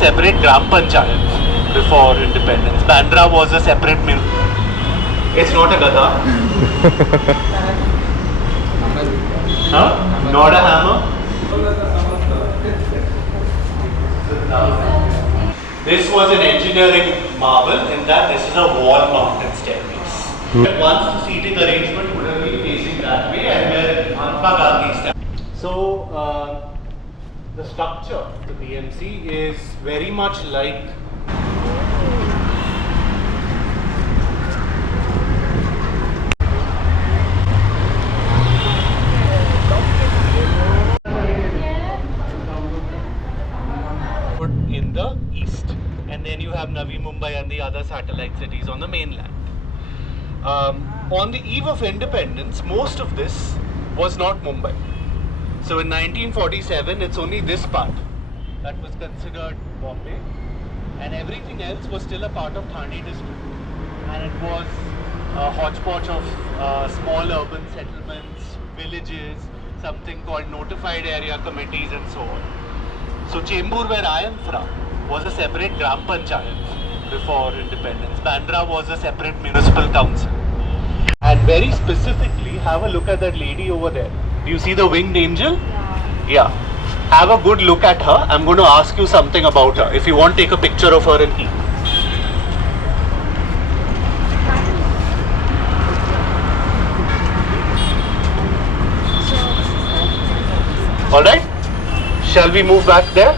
separate Gram Panchayat before independence. Bandra was a separate It's not a Gada. Huh? Not a hammer? This was an engineering marvel in that this is a wall mounted staircase. Once the seating arrangement would have been facing that way and where Mahatma Gandhi stands. So the structure of the BMC is very much like in the east, and then you have Navi Mumbai and the other satellite cities on the mainland. On the eve of independence, most of this was not Mumbai. So in 1947, it's only this part that was considered Bombay, and everything else was still a part of Thane district. And it was a hodgepodge of small urban settlements, villages, something called notified area committees and so on. So Chembur, where I am from, was a separate Gram Panchayat before independence. Bandra was a separate municipal council. And very specifically, have a look at that lady over there. Do you see the winged angel? Yeah. Have a good look at her. I'm going to ask you something about her. If you want, take a picture of her and keep. Alright? Shall we move back there?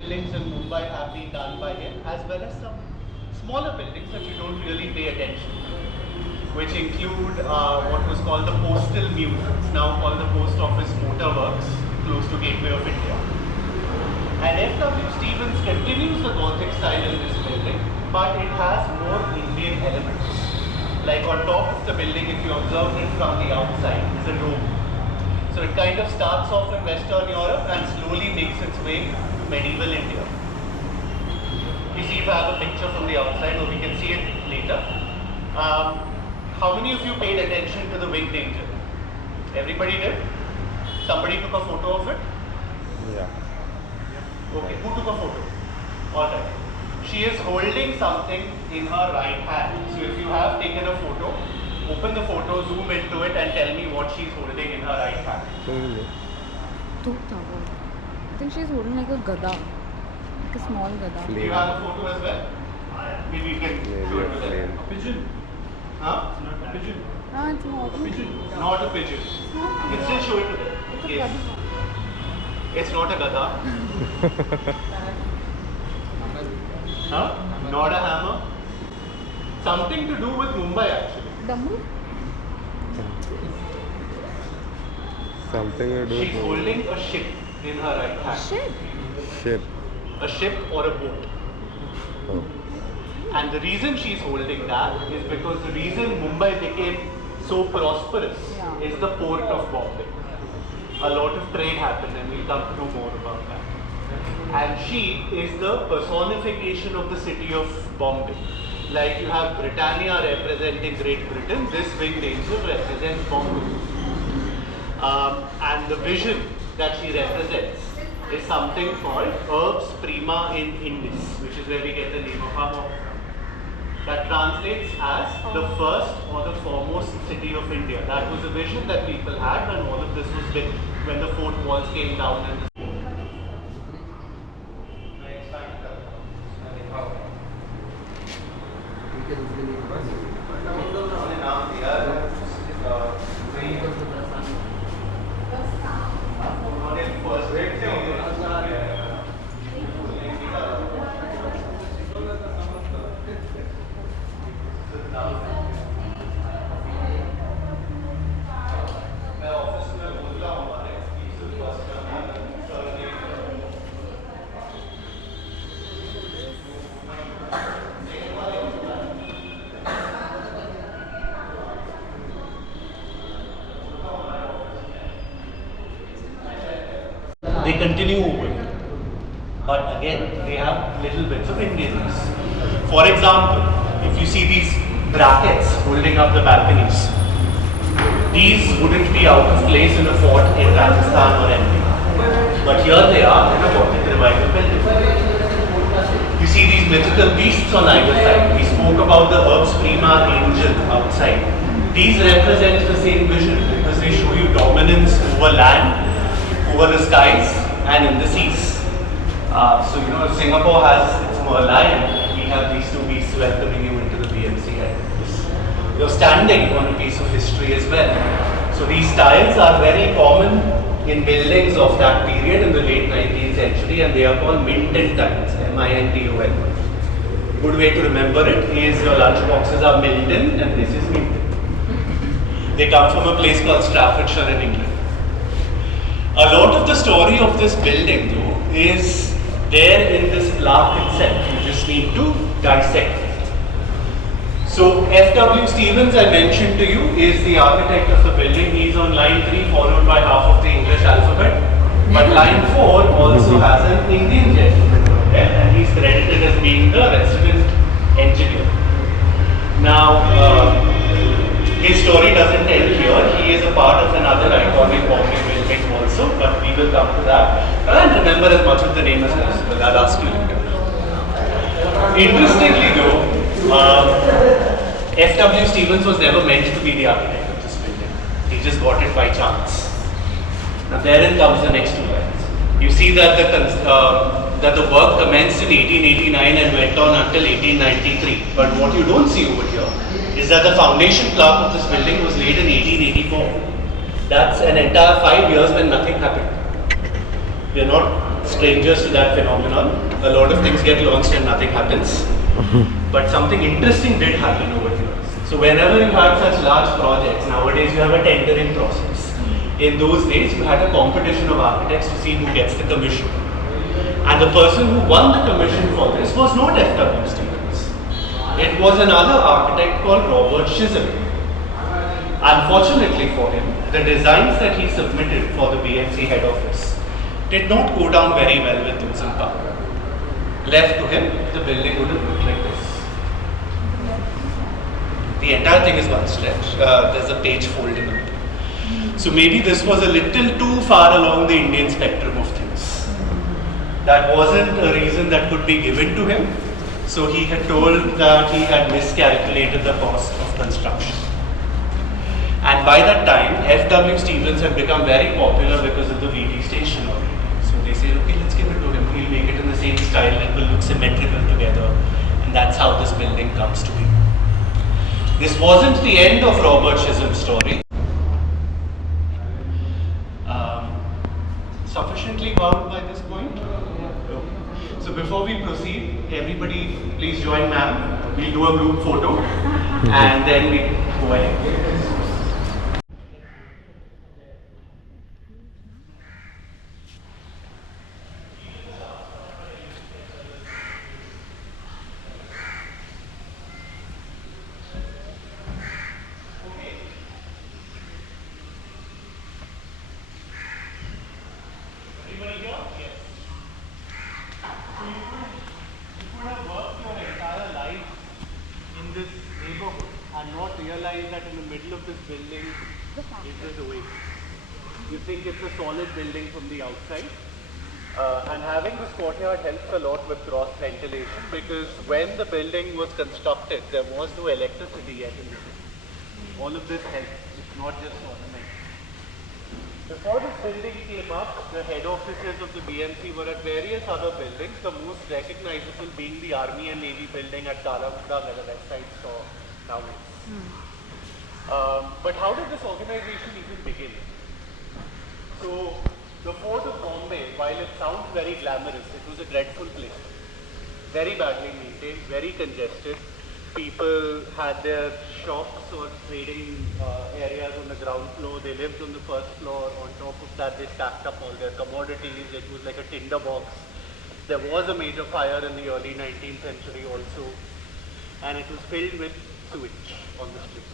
Buildings in Mumbai have been done by him, as well as some smaller buildings that you don't really pay attention to, which include what was called the Postal Mews. It's now called the Post Office Motor Works, close to Gateway of India. And F.W. Stevens continues the Gothic style in this building, but it has more Indian elements. Like on top of the building, if you observe it from the outside, is a dome. So it kind of starts off in Western Europe and slowly makes its way to medieval India. You see if I have a picture from the outside, or we can see it later. How many of you paid attention to the winged angel? Everybody did? Somebody took a photo of it? Yeah. Okay, who took a photo? Alright. She is holding something in her right hand. So if you have taken a photo, open the photo, zoom into it and tell me what she's holding in her right hand. Really? I think she's holding like a gada, like a small gada. Do you have a photo as well? Maybe you can show it to them. A pigeon? Huh? A pigeon? No, it's not. A pigeon? Not a pigeon. You can still show it to them. It's a Yes. gada. It's not a gada. Huh? Not a hammer. Something to do with Mumbai actually. Damru? Something to do She's with holding a ship in her right hand. Shit. ship. A ship or a boat. Oh. And the reason she's holding that is because the reason Mumbai became so prosperous is the port of Bombay. A lot of trade happened and we'll come to know more about that. And she is the personification of the city of Bombay. Like you have Britannia representing Great Britain, this winged angel represents Bombay. And the vision that she represents is something called Urbs Prima in Indis, which is where we get the name of our mom. That translates as the first or the foremost city of India. That was the vision that people had when all of this was built, when the fort walls came down and they continue moving. But again, they have little bits of Indianness. For example, if you see these brackets holding up the balconies, These wouldn't be out of place in a fort in Rajasthan or MP. But here they are in a Gothic revival building. You see these mythical beasts on either side. We spoke about the herbs prima angel outside. These represent the same vision because they show you dominance over land, over the skies, and in the seas. So you know, Singapore has its Merlion. We have these two beasts welcoming you into the BMC head. You're standing on a piece of history as well. So these tiles are very common in buildings of that period in the late 19th century, and they are called Minton tiles, M-I-N-T-O-N. Good way to remember it is your lunch boxes are Milton and this is Minton. They come from a place called Staffordshire in England. A lot of the story of this building though is there in this plaque itself. You just need to dissect it. So F.W. Stevens, I mentioned to you, is the architect of the building. He's on line 3 followed by half of the English alphabet. But line 4 also has an Indian gentleman there, and he's credited as being the resident engineer. Now, his story doesn't end here. He is a part of another iconic Bombay building also, but we will come to that. I can't remember as much of the name as possible. I'll ask you later. Interestingly though, F.W. Stevens was never meant to be the architect of this building. He just got it by chance. Now therein comes the next two lines. You see that the work commenced in 1889 and went on until 1893. But what you don't see over here is that the foundation plaque of this building was laid in 1884. That's an entire 5 years when nothing happened. We are not strangers to that phenomenon. A lot of things get launched and nothing happens. But something interesting did happen over here. So whenever you have such large projects, nowadays you have a tendering process. In those days, you had a competition of architects to see who gets the commission. And the person who won the commission for this was not F.W. Stevens. It was another architect called Robert Chisholm. Unfortunately for him, the designs that he submitted for the BMC head office did not go down very well with those in power. Left to him, the building would have looked like this. The entire thing is one stretch. There's a page fold in the middle. So maybe this was a little too far along the Indian spectrum of things. That wasn't a reason that could be given to him. So he had told that he had miscalculated the cost of construction. And by that time, F.W. Stevens had become very popular because of the VT station already. So they said, okay, let's give it to him. We'll make it in the same style, it will look symmetrical together. And that's how this building comes to be. This wasn't the end of Robert Chisholm's story. Sufficiently bound by this point? No. So before we proceed, everybody please join ma'am. We'll do a group photo and then we go ahead. That in the middle of this building is this oasis. You think it's a solid building from the outside, and having this courtyard helps a lot with cross ventilation because when the building was constructed there was no electricity yet in the city. All of this helps, it's not just ornament. Before this building came up, the head offices of the BMC were at various other buildings, the most recognizable being the Army and Navy building at Taramunda where the West Side store now is. But how did this organization even begin? So, the Fort of Bombay, while it sounds very glamorous, it was a dreadful place. Very badly maintained, very congested. People had their shops or trading areas on the ground floor. They lived on the first floor. On top of that, they stacked up all their commodities. It was like a tinder box. There was a major fire in the early 19th century also. And it was filled with sewage on the streets.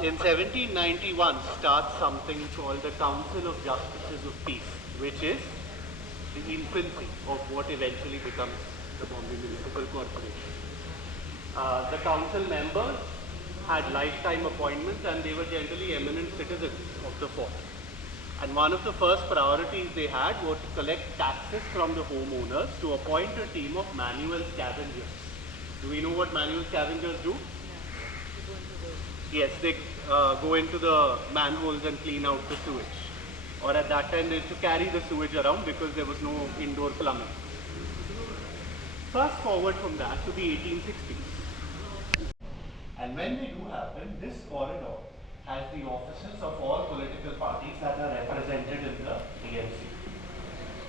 In 1791 starts something called the Council of Justices of Peace, which is the infancy of what eventually becomes the Bombay Municipal Corporation. The council members had lifetime appointments, and they were generally eminent citizens of the fort. And one of the first priorities they had was to collect taxes from the homeowners to appoint a team of manual scavengers. Do we know what manual scavengers do? Yes, they go into the manholes and clean out the sewage. Or at that time they used to carry the sewage around because there was no indoor plumbing. Fast forward from that to the 1860s. And when they do happen, this corridor has the offices of all political parties that are represented in the BMC.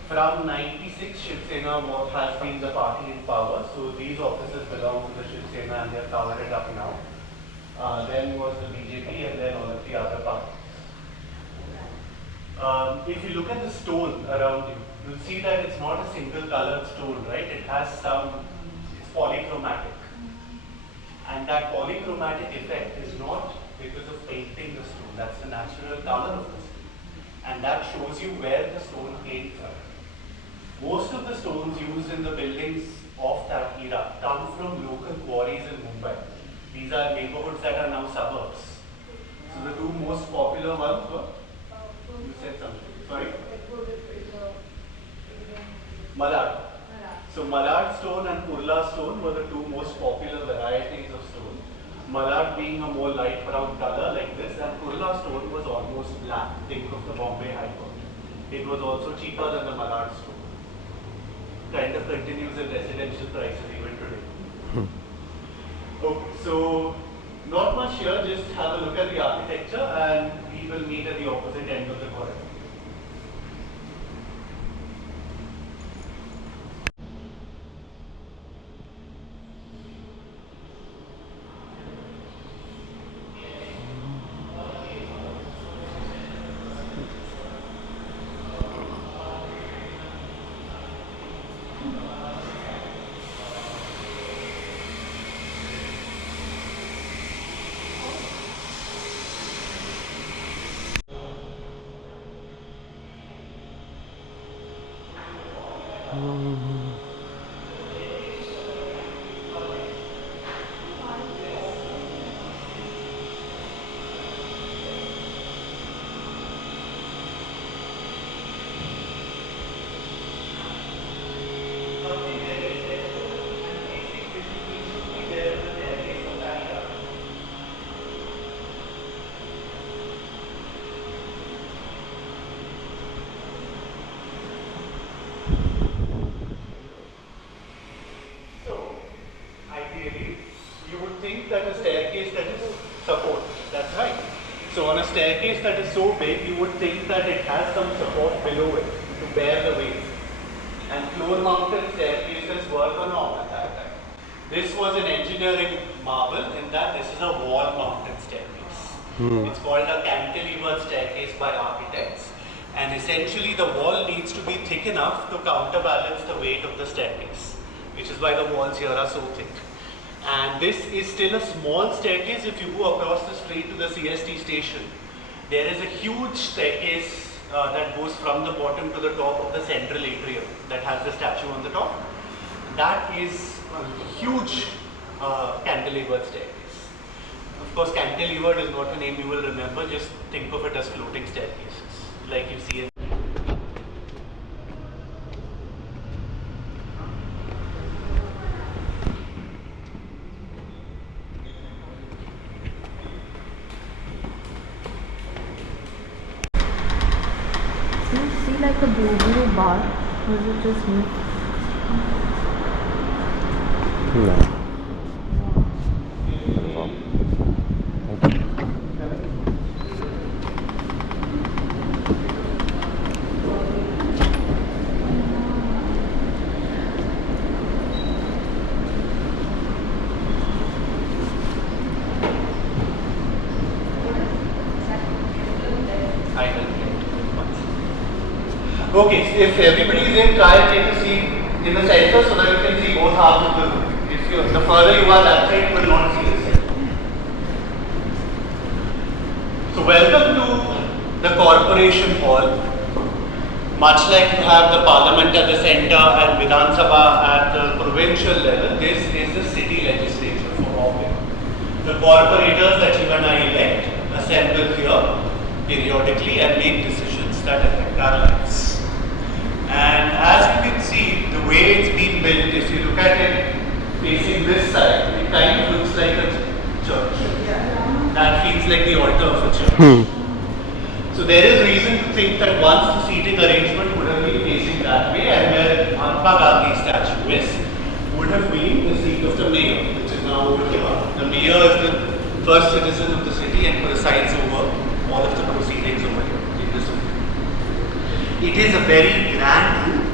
From 96, Shiv Sena has been the party in power, so these offices belong to the Shiv Sena and they have covered it up now. Then was the BJP and then all of the other parties. If you look at the stone around you, you'll see that it's not a single colored stone, right? It has it's polychromatic. And that polychromatic effect is not because of painting the stone, that's the natural color of the stone. And that shows you where the stone came from. Most of the stones used in the buildings of that era come from local quarries in Mumbai. These are neighborhoods that are now suburbs. So the two most popular ones were, you said something, sorry? Malad. So Malad stone and Kurla stone were the two most popular varieties of stone. Malad being a more light brown color like this, and Kurla stone was almost black. Think of the Bombay High Court. It was also cheaper than the Malad stone. Kind of continues in residential prices even today. Okay, so not much here, just have a look at the architecture and we will meet at the opposite end of the corridor. That a staircase that is support. That's right. So on a staircase that is so big, you would think that it has some support below it to bear the weight. And floor-mounted staircases were the norm at that time. This was an engineering marvel in that this is a wall-mounted staircase. It's called a cantilevered staircase by architects. And essentially the wall needs to be thick enough to counterbalance the weight of the staircase, which is why the walls here are so thick. And this is still a small staircase. If you go across the street to the CST station, there is a huge staircase that goes from the bottom to the top of the central atrium that has the statue on the top. That is a huge cantilevered staircase. Of course, cantilevered is not a name you will remember, just think of it as floating staircases, like you see in like a blue bar, or is it just me? No. Okay, if everybody is in, try and take a seat in the center so that you can see both halves of the room. The further you are that side, you will not see the center. So welcome to the Corporation Hall. Much like you have the Parliament at the center and Vidhan Sabha at the provincial level, this is the city legislature for Bombay. The The corporators that you and I elect assemble here periodically and make decisions that affect our lives. And as you can see, the way it's been built, if you look at it facing this side, it kind of looks like a church. That feels like the altar of a church. So there is reason to think that once the seating arrangement would have been facing that way, and where Mahatma Gandhi's statue is, would have been the seat of the mayor, which is now over here. The mayor is the first citizen of the city and presides over all of the proceedings over here in this room. It is a very grand room,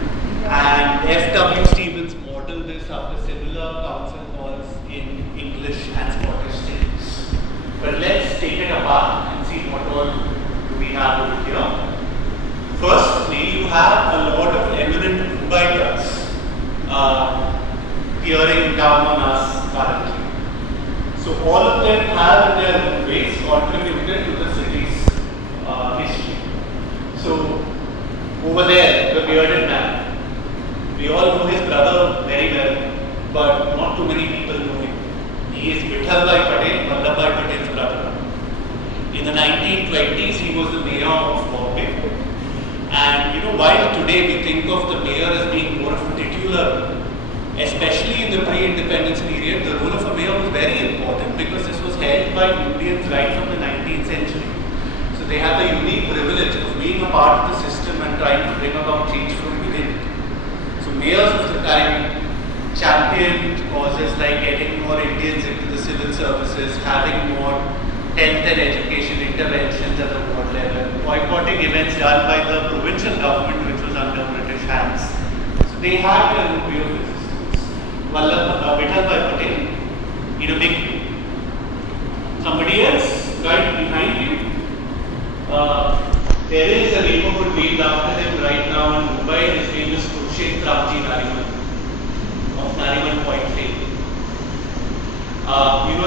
and F.W. Stevens modeled this after similar council halls in English and Scottish cities. But let's take it apart and see what all do we have over here. Firstly, you have a lot of eminent Mumbaians peering down on us currently. So all of them have in their own ways contributed to the city's history. So over there, the bearded man, we all know his brother very well, but not too many people know him. He is Vithalbhai Patel, Vallabhbhai Patel's brother. In the 1920s, he was the mayor of Bombay. And while today we think of the mayor as being more of a titular, especially in the pre-independence period, the role of a mayor was very important because this was held by Indians right from the 19th century. So they had the unique privilege of being a part of the system and trying to bring about change from within. So mayors of the time championed causes like getting more Indians into the civil services, having more health and education interventions at the ward level, boycotting events done by the provincial government which was under British hands. So they had their own way of resistance. Vithalbhai Patel in a big way. Somebody else right behind you. There is a neighborhood named after him right now in Mumbai. His name is Kurukshetra Ramji Nariman of Nariman Point fame.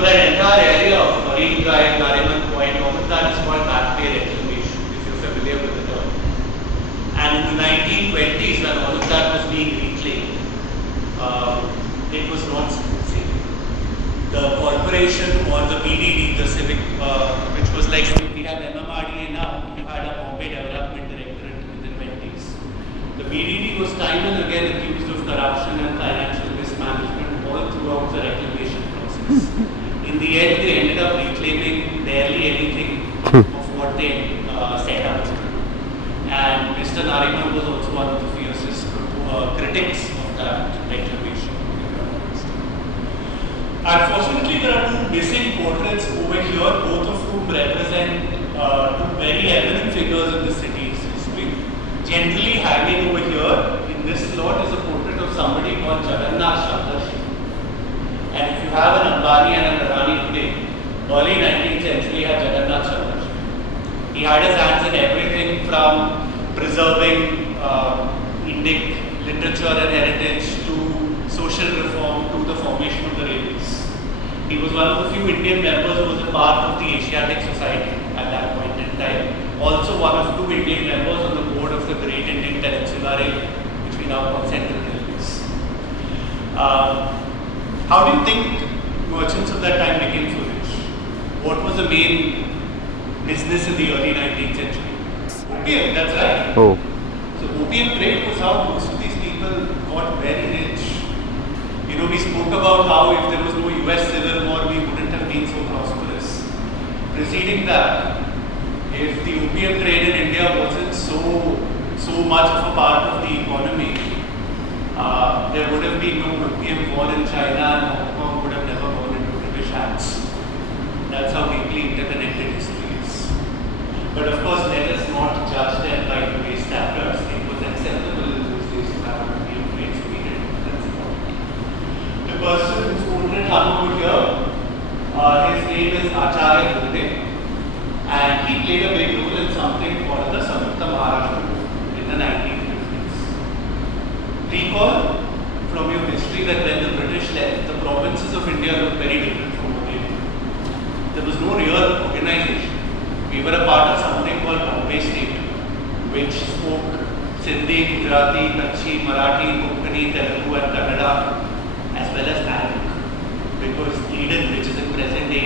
That entire area of Marine Drive, Nariman Point, all of that is called back bay reclamation, if you're familiar with the term. And in the 1920s, when all of that was being reclaimed, it was not safe. The corporation or the BDD, the civic, which was like we have MMRDA now, we had a Bombay Development Directorate in the 20s. The BDD was time and again accused of corruption and financial mismanagement all throughout the reclamation process. In the end, they ended up reclaiming barely anything of what they set out to do. And Mr. Nariman was also one of the fiercest critics of that reclamation. Unfortunately, there are two missing portraits over here, both of whom represent two very eminent figures in the city's history. Generally hanging over here in this slot is a portrait of somebody called Jagannath Chandrasekhar. And if you have an Ambani and an Adani today, early 19th century had Jagannath Chandrasekhar. He had his hands in everything from preserving Indic literature and heritage to social reform to the formation of the railways. He was one of the few Indian members who was a part of the Asiatic Society at that point in time. Also one of two Indian members on the board of the Great Indian Peninsula Railway, which we now call Central Railways. How do you think merchants of that time became so rich? What was the main business in the early 19th century? Opium, that's right. Oh. So opium trade was how most of these people got very rich. We spoke about how if there was no US Civil War, we wouldn't have been so prosperous. Preceding that, if the opium trade in India wasn't so much of a part of the economy, there would have been no opium war in China and Hong Kong would have never gone into British hands. That's how deeply interconnected history is. But of course, let us not judge them by today's standards. It was acceptable in those days to have opium trade, so we did. That's important. The person whose portrait hung over here, his name is Acharya Bhode, and he played a big role in something called the Samyukta Maharashtra movement in the 1950s. Recall from your history that when the British left, the provinces of India looked very different from what they do. There was no real organization. We were a part of something called Bombay State, which spoke Sindhi, Gujarati, Kutchi, Marathi, Konkani, Telugu and Kannada, as well as Arabic. Because Eden, which is in present day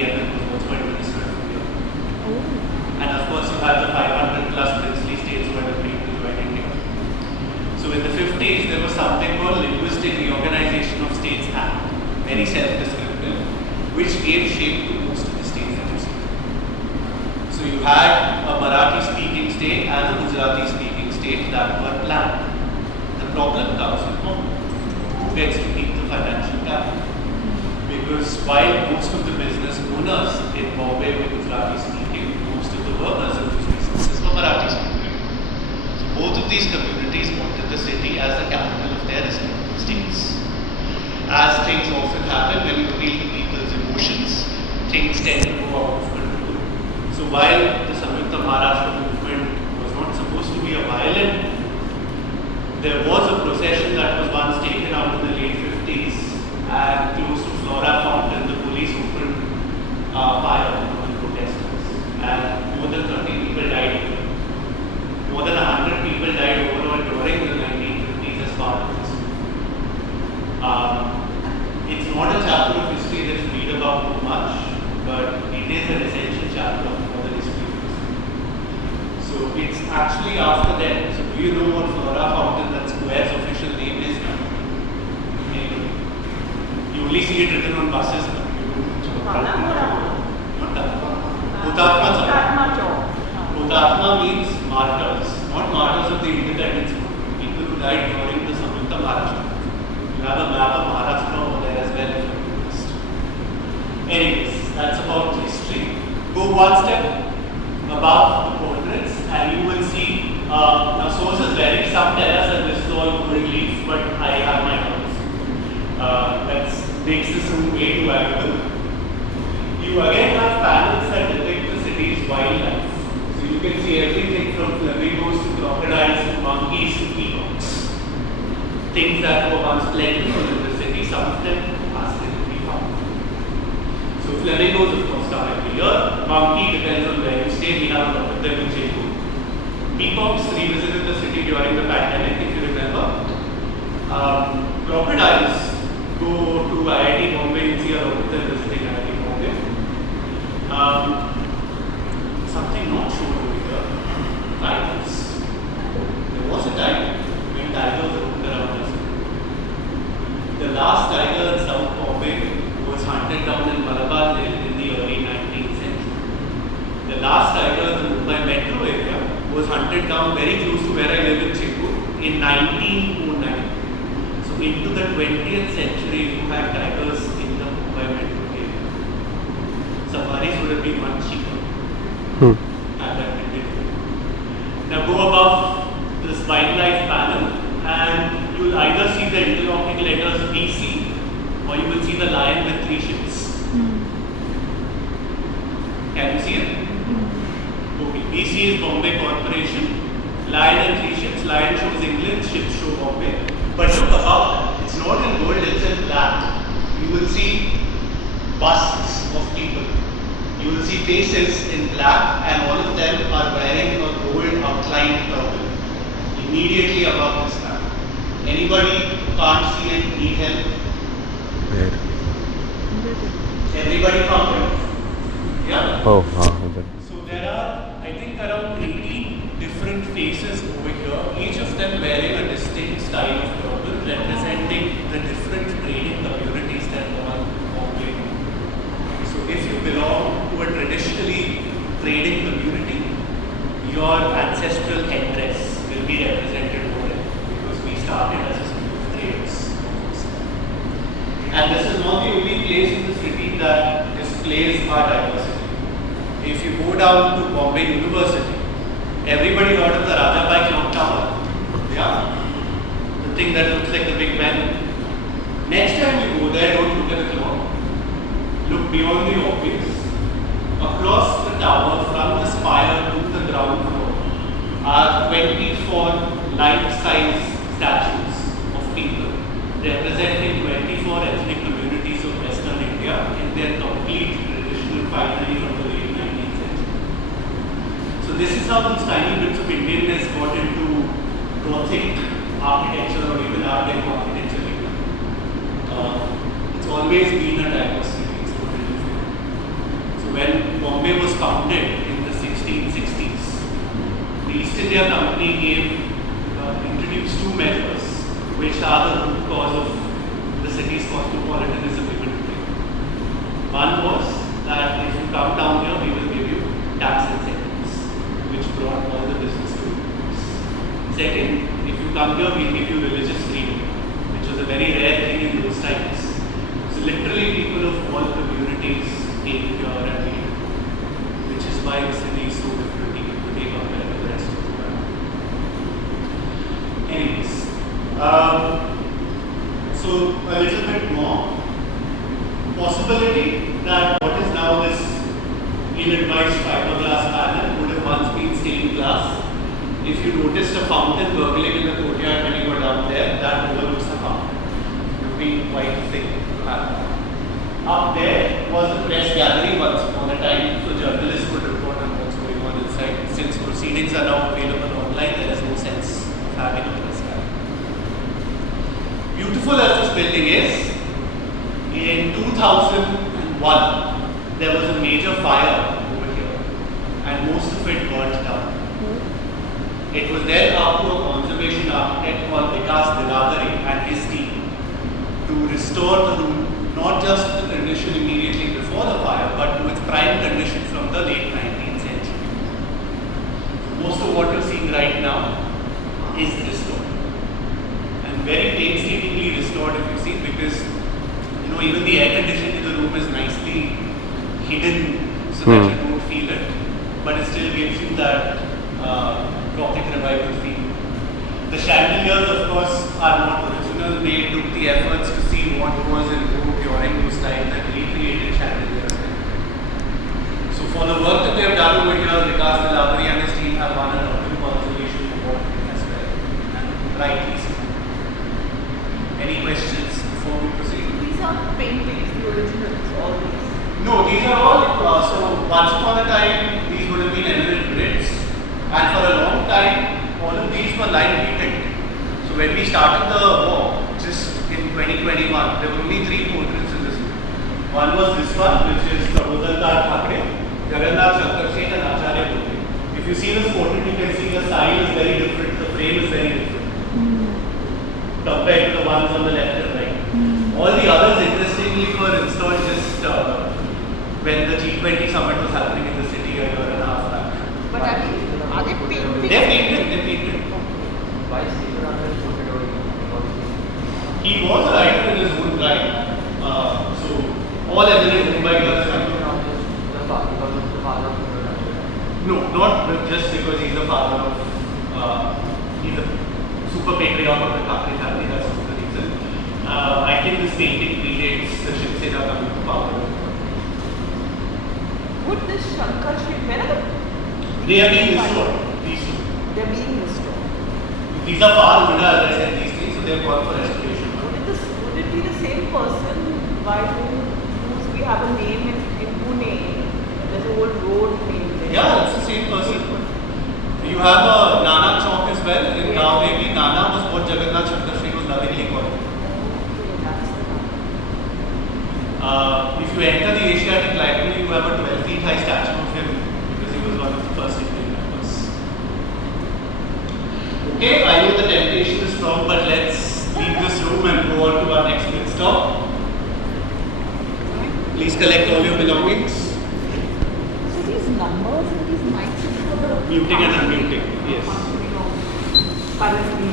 which gave shape to most of the states that you see. So you had a Marathi-speaking state and a Gujarati-speaking state that were planned. The problem comes with Bombay. Who gets to keep the financial capital? Because while most of the business owners in Bombay were Gujarati-speaking, most of the workers of these businesses were Marathi-speaking. So both of these communities wanted the city as the capital of their respective states. As things often happen when you appeal to people's emotions, things tend to go out of control. So while the Samyukta Maharashtra movement was not supposed to be a violent, there was a procession that was once taken out in the late 50s and close to Flora Fountain, the police opened fire on the protesters and more than 30 people died. More than 100 people died overall during the 1950s as part of this. It's not a chapter of history that you read about too much, but it is an essential chapter for the history of this. So it's actually after that. So do you know what Flora Fountain, that square's official name is now? Anyway, you only see it written on buses now. Hutatma means martyrs, not martyrs of the independence movement, people who died during the Samyukta Maharashtra. You have a map of Maharashtra over there as well if you're interested. Anyways, that's about history. Go one step above the portraits and you will see, now sources vary, some tell us that this is all gold leaf, but I have my doubts. That makes this room way too valuable. You again have panels that depict the city's wildlife. So you can see everything from flamingos to crocodiles to monkeys to peacocks. Things that were once plentiful in the city, some of them are still to be found. So flamingos of course come every year. Monkey depends on where you stay. We have a lot of them in Jaipur. Peacocks revisited the city during the pandemic, if you remember. Crocodiles go to IIT Bombay, you see a lot of them visiting IIT Bombay. Something not shown over here. Tigers. There was a tiger when tigers roamed around us. The last tiger in South Bombay was hunted down in Malabar in the early 19th century. The last tiger in the Mumbai metro area was hunted down very close to where I live in Jaipur in 1909. So into the 20th century you had tigers in the Mumbai metro area. Safaris would have been much cheaper at that period. Now go above this wildlife panel and you'll either see the interlocking letters B.C. or you will see the lion with 3 ships. Can you see it? Okay, B.C. is Bombay Corporation, lion and 3 ships. Lion shows England, ships show Bombay. But look above that, it's not in gold, it's in black. You will see busts of people. You will see faces in black and all of them are wearing a gold outlined turban. Immediately above this map. Anybody who can't see it need help? Where? Everybody found it? Yeah? Oh, So there are, I think, around 18 different faces over here, each of them wearing a distinct style of turban representing the different trading communities that are in Bombay. So if you belong to a traditionally trading community, your ancestral headdress will be represented over there because we started as a school of traders. And this is not the only place in the city that displays our diversity. If you go down to Bombay University, everybody heard of the Rajabai Clock Tower? Yeah? The thing that looks like the Big Ben. Next time you go there, don't look at the clock. Look beyond the obvious. Across the tower, from the spire to the ground floor, are 24 life-size statues of people representing 24 ethnic communities of Western India in their complete traditional finery from the late 19th century. So this is how these tiny bits of Indianness got into Gothic architecture or even Art Deco architecture. It's always been a diverse city. It's totally different. So when Bombay was founded in the 1660s, the East India Company introduced 2 measures which are the root cause of the city's cosmopolitanism even today. One was that if you come down here, we will give you tax incentives, which brought all the business to us. Second, if you come here, we'll give you religious freedom, which was a very rare thing in those times. So literally people of all communities came here and made it, which is why the city is so different even today compared to the rest of the world. Anyways, so a little bit more possibility that what is now this ill-advised fiberglass panel would have once been stained glass. If you noticed a fountain gurgling in the courtyard when you were down there, that overlooks the fountain. It would be quite thick to have that. Up there was a press gallery once upon a time, so journalists could report on what's going on inside. Since proceedings are now available online, there is no sense of having a press gallery. Beautiful as this building is, in 2001, there was a major fire over here, and most of it burnt down. It was then up to a conservation architect called B.M.C and his team to restore the room, not just to the condition immediately before the fire, but to its prime condition from the late 19th century. Most of what you're seeing right now is restored, and very painstakingly restored if you see, because even the air conditioning in the room is nicely hidden so that you don't feel it, but it still gives you that Gothic revival feel. The chandeliers, of course, are not original. They took the efforts to see what was improved during those times and recreated chandeliers. So for the work that they have done over here, Vikas Dilawari and his team have won an urban conservation award as well, and rightly so. Any questions before we proceed? These are paintings, the originals, all these. No, these are all, so once upon a time, these would have been eminent grids, and for a long time, all of these were line painted. So when we started the walk, just in 2021, there were only 3 portraits in this room. One was this one, which is Prabodhaldar Thakre, Jagannath Chandrasekhar and Acharya Bhute. If you see this portrait, you can see the style is very different, the frame is very different, compared to the ones on the left and right. All the others, interestingly, were installed just when the G20 summit was happening in the city a year and a half back. But are they paintings? They're painted. Why is Stephen Arnold quoted over here? He was a writer in his own right. So all eminent Mumbaikars come. The father of No, not just because he's the father of, he's a super patriarch of the Thakre family, that's not the reason. I think this painting predates the Shiv Sena coming to power. Would this Shankar shape, where are They are being restored, these two. they're being restored? These are far older, as I said, these things, so they're called for restoration. Would it be the same person whose we have a name in Pune? There's a whole road named there. Yeah, it's the same person. You have a Nana Chowk as well. In Gaovevi, Nana was what Jagannath Chandrasekhar was lovingly called. Okay, that's the one. If you enter the Asiatic Library, you have a 12 feet high statue of him because he was one of the first Indian members. Okay, I know the temptation is strong, but let's leave this room and go on to our next bit stop. Please collect all your belongings. So these numbers and these mics is for the Muting and unmuting, yes. Currently.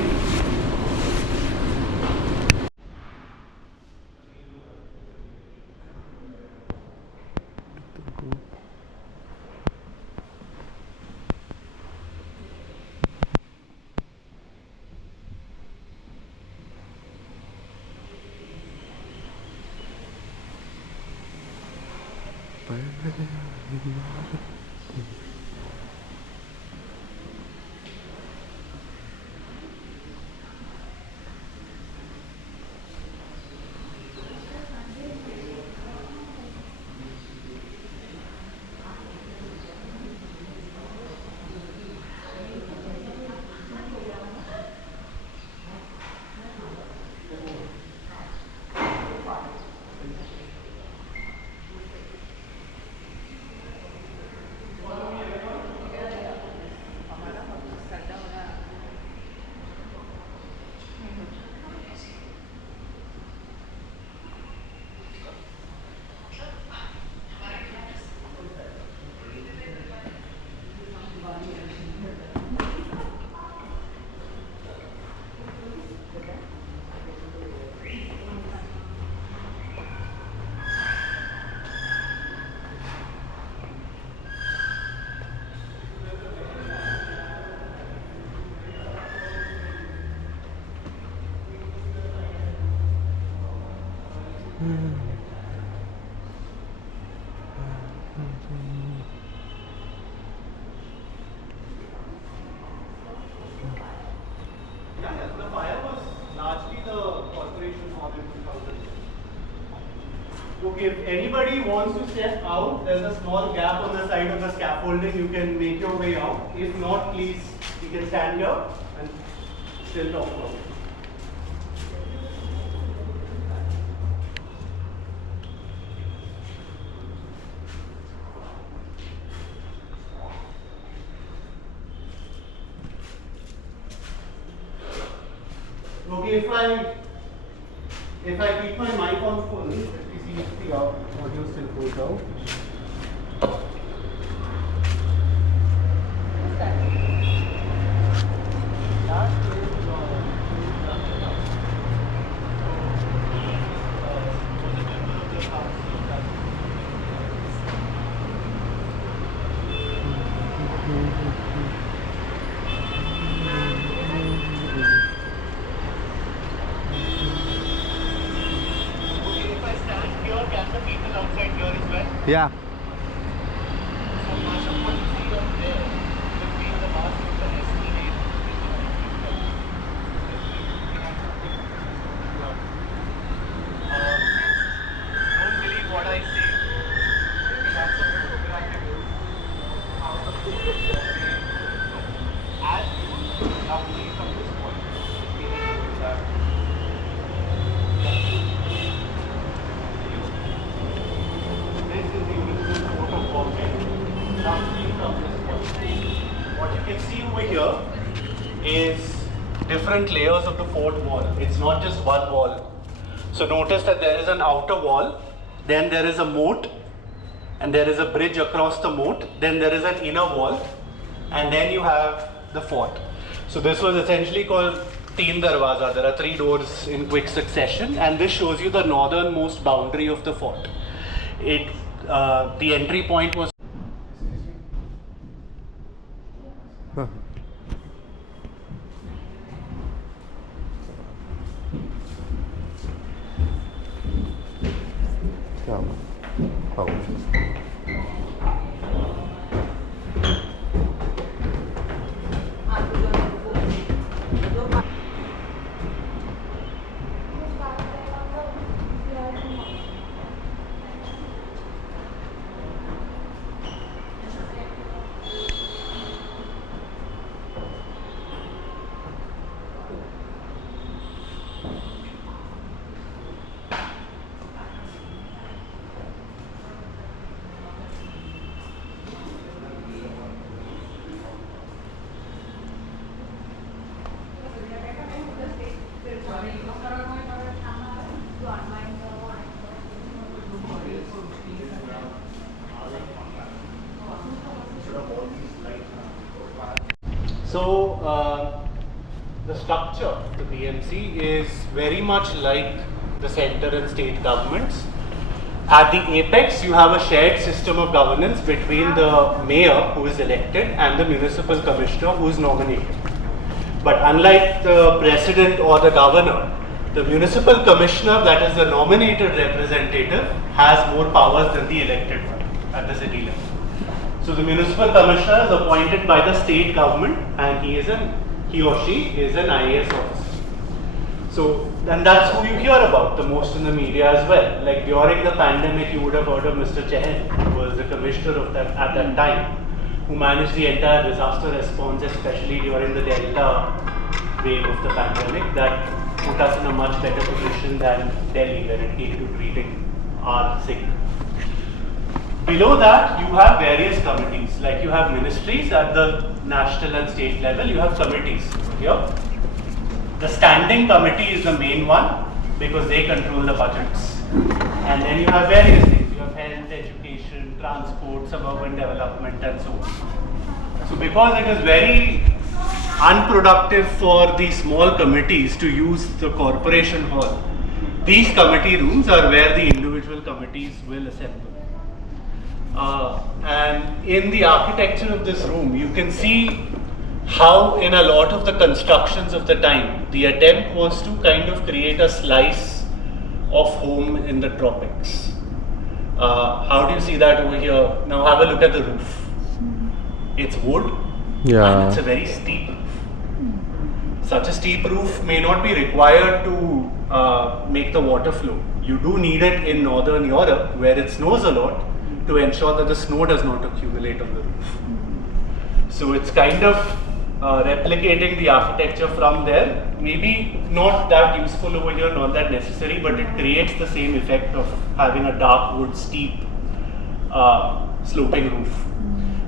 if anybody wants to step out, there's a small gap on the side of the scaffolding. You can make your way out. If not, please, you can stand here and still talk to us. Okay, if I keep my mic on full, let me see if the audio still goes out. Yeah. So much of what you see up there will be in the last of the estimate. Don't believe what I say. That's a photographic out of the as you now leave from this point. Meaning that what you can see over here is different layers of the fort wall. It's not just one wall. So notice that there is an outer wall, then there is a moat, and there is a bridge across the moat, then there is an inner wall, and then you have the fort. So this was essentially called Teen Darwaza. There are 3 doors in quick succession, and this shows you the northernmost boundary of the fort. The entry point was Oh. So the structure, the BMC, is very much like the center and state governments. At the apex, you have a shared system of governance between the mayor, who is elected, and the municipal commissioner, who is nominated. But unlike the president or the governor, the municipal commissioner, that is the nominated representative, has more powers than the elected one at the city level. So the municipal commissioner is appointed by the state government, and he or she is an IAS officer. So, and that's who you hear about the most in the media as well. Like during the pandemic, you would have heard of Mr. Chehen, who was the commissioner of that at that time, who managed the entire disaster response, especially during the Delta wave of the pandemic. That put us in a much better position than Delhi when it came to treating our sick. Below that, you have various committees, like you have ministries at the national and state level, you have committees here. The standing committee is the main one because they control the budgets. And then you have various things, you have health, education, transport, suburban development and so on. So because it is very unproductive for the small committees to use the corporation hall, these committee rooms are where the individual committees will assemble. And in the architecture of this room, you can see how in a lot of the constructions of the time, the attempt was to kind of create a slice of home in the tropics. How do you see that over here? Now have a look at the roof. It's wood, and it's a very steep roof. Such a steep roof may not be required to make the water flow. You do need it in northern Europe where it snows a lot to ensure that the snow does not accumulate on the roof. So it's kind of replicating the architecture from there. Maybe not that useful over here, not that necessary, but it creates the same effect of having a dark wood, steep, sloping roof.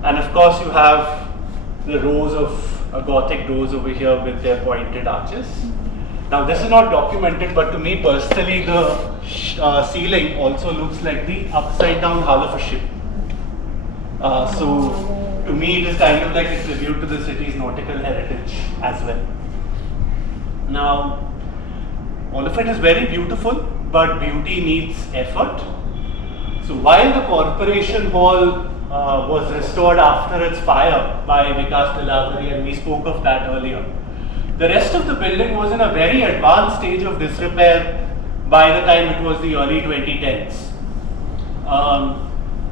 And of course you have the rows of Gothic doors over here with their pointed arches. Now this is not documented, but to me personally the ceiling also looks like the upside down hull of a ship. So to me it is kind of like a tribute to the city's nautical heritage as well. Now all of it is very beautiful, but beauty needs effort. So while the Corporation Hall was restored after its fire by Vikas Tilaveri, and we spoke of that earlier, the rest of the building was in a very advanced stage of disrepair by the time it was the early 2010s.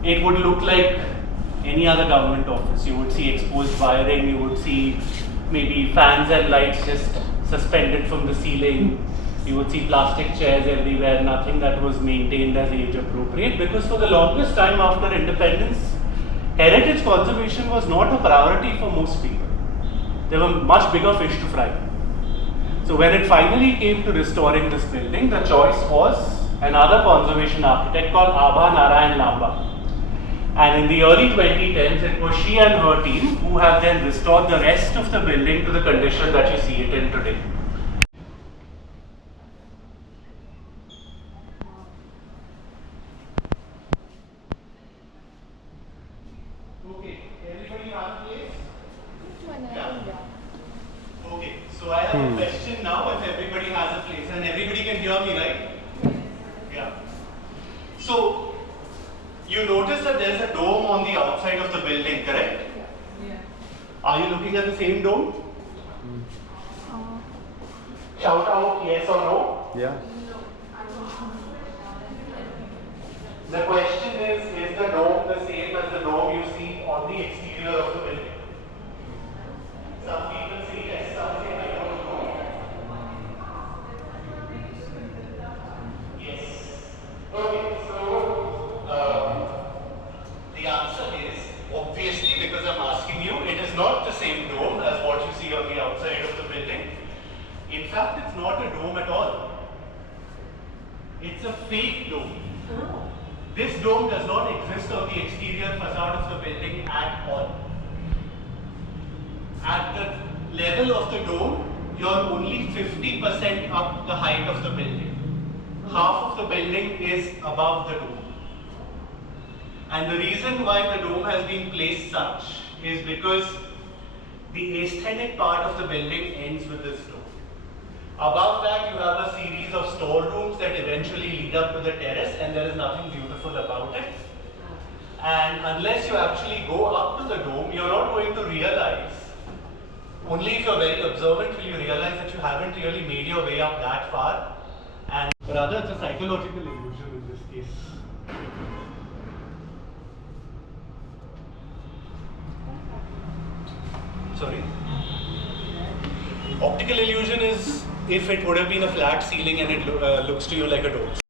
It would look like any other government office. You would see exposed wiring, you would see maybe fans and lights just suspended from the ceiling, you would see plastic chairs everywhere, nothing that was maintained as age appropriate, because for the longest time after independence, heritage conservation was not a priority for most people. There were much bigger fish to fry. So when it finally came to restoring this building, the choice was another conservation architect called Abha Narayan Lamba. And in the early 2010s, it was she and her team who have then restored the rest of the building to the condition that you see it in today. Okay, everybody have a place? Okay, so I have a question now if everybody has a place, and everybody can hear me, right? Yeah. So, you notice that there's a dome on the outside of the building, correct? Yeah. Are you looking at the same dome? Shout out yes or no. Yeah. The question is the dome the same as the dome you see on the exterior of the building? Some people say yes, some say I don't know. Yes. Okay, so the answer is obviously, because I'm asking you, it is not the same dome as what you see on the outside of the building. In fact, it's not a dome at all. It's a fake dome. This dome does not exist on the exterior facade of the building at all. At the level of the dome, you're only 50% up the height of the building. Half of the building is above the dome. And the reason why the dome has been placed such is because the aesthetic part of the building ends with this dome. Above that, you have a series of storerooms that eventually lead up to the terrace, and there is nothing beautiful about it. And unless you actually go up to the dome, you're not going to realize, only if you're very observant will you realize that you haven't really made your way up that far. And rather, it's a psychological illusion in this case. Sorry? Optical illusion is if it would have been a flat ceiling and it looks to you like a dome.